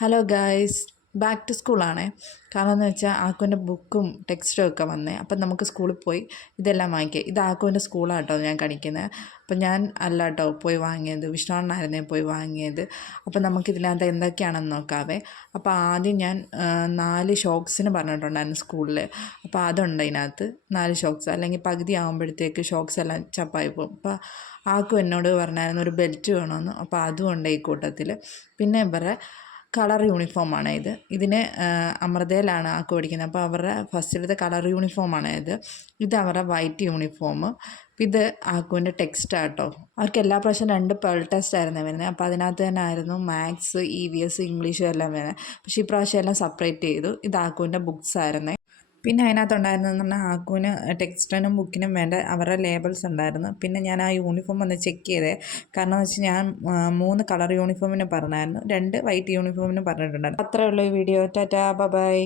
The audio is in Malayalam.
ഹലോ ഗായ്സ്, ബാക്ക് ടു സ്കൂളാണേ. കാരണം എന്ന് വെച്ചാൽ ആക്കുവിൻ്റെ ബുക്കും ടെക്സ്റ്റും ഒക്കെ വന്നേ. അപ്പം നമുക്ക് സ്കൂളിൽ പോയി ഇതെല്ലാം വാങ്ങിക്കുക. ഇത് ആക്കുവിൻ്റെ സ്കൂളാണ് കേട്ടോ ഞാൻ കാണിക്കുന്നത്. അപ്പം ഞാൻ അല്ല കേട്ടോ പോയി വാങ്ങിയത്, വിഷ്ണുണ്ണായിരുന്നേ പോയി വാങ്ങിയത്. അപ്പം നമുക്കിതിനകത്ത് എന്തൊക്കെയാണെന്ന് നോക്കാവേ. അപ്പോൾ ആദ്യം ഞാൻ 4 ഷോക്സിന് പറഞ്ഞിട്ടുണ്ടായിരുന്നു സ്കൂളിൽ. അപ്പോൾ അതുണ്ട് ഇതിനകത്ത് 4 ഷോക്സ്. അല്ലെങ്കിൽ പകുതി ആകുമ്പോഴത്തേക്ക് ഷോക്സ് എല്ലാം ചപ്പായി പോകും. അപ്പോൾ ആക്കും എന്നോട് പറഞ്ഞായിരുന്നു ഒരു ബെൽറ്റ് വേണമെന്ന്. അപ്പോൾ അതും ഉണ്ട് ഈ കൂട്ടത്തിൽ. പിന്നെ ഇവരുടെ കളർ യൂണിഫോമാണ് ഇതിന് അമൃതയിലാണ് ആക്ക് പഠിക്കുന്നത്. അപ്പോൾ അവരുടെ ഫസ്റ്റിലത്തെ കളർ യൂണിഫോമാണ് ഇത് അവരുടെ വൈറ്റ് യൂണിഫോം. ഇത് ആക്കുവിൻ്റെ ടെക്സ്റ്റാട്ടോ. അവർക്ക് എല്ലാ പ്രാവശ്യം 2 പേൾ ടെസ്റ്റ് ആയിരുന്നു വരുന്നത്. അപ്പോൾ അതിനകത്ത് തന്നെ ആയിരുന്നു മാത്സ്, EVS, ഇംഗ്ലീഷും എല്ലാം വരുന്നത്. പക്ഷേ ഈ പ്രാവശ്യം എല്ലാം സെപ്പറേറ്റ് ചെയ്തു. ഇത് ആക്കുവിൻ്റെ ബുക്സ് ആയിരുന്നേ. പിന്നെ അതിനകത്തുണ്ടായിരുന്നെന്ന് പറഞ്ഞാൽ ആക്കുവിന് ടെക്സ്റ്റിനും ബുക്കിനും വേണ്ട അവരുടെ ലേബിൾസ് ഉണ്ടായിരുന്നു. പിന്നെ ഞാൻ ആ യൂണിഫോം ഒന്ന് ചെക്ക് ചെയ്തേ. കാരണം എന്ന് വെച്ചാൽ ഞാൻ 3 കളർ യൂണിഫോമിന് പറഞ്ഞായിരുന്നു, 2 വൈറ്റ് യൂണിഫോമിന് പറഞ്ഞിട്ടുണ്ടായിരുന്നു. അത്രയേ ഉള്ളൂ ഈ വീഡിയോ. ടാറ്റാ, ബൈ.